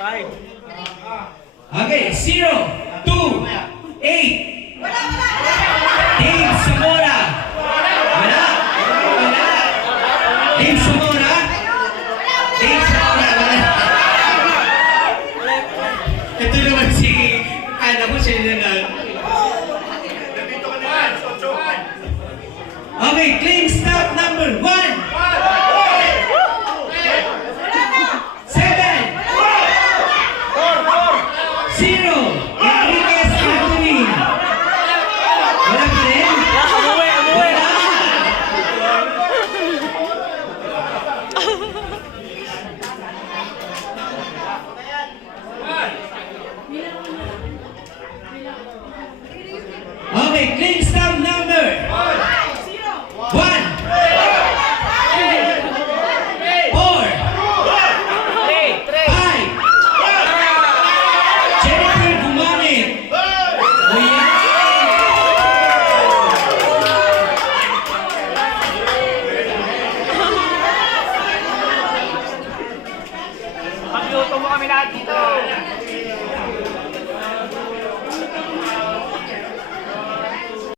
Okay, 0, 2, 8. Team Zamora. Wala. Team Zamora. Team Zamora. Wala. Ito naman si... Kala ko siya na lang. Okay, claim stop number 1. 7. Zero. Enriquez Anthony. Wala pa rin? Wala. Okay, claim stop number 1. 4. 5. Jennifer Gumamit. Ayan. Magluto mo kami lahat dito.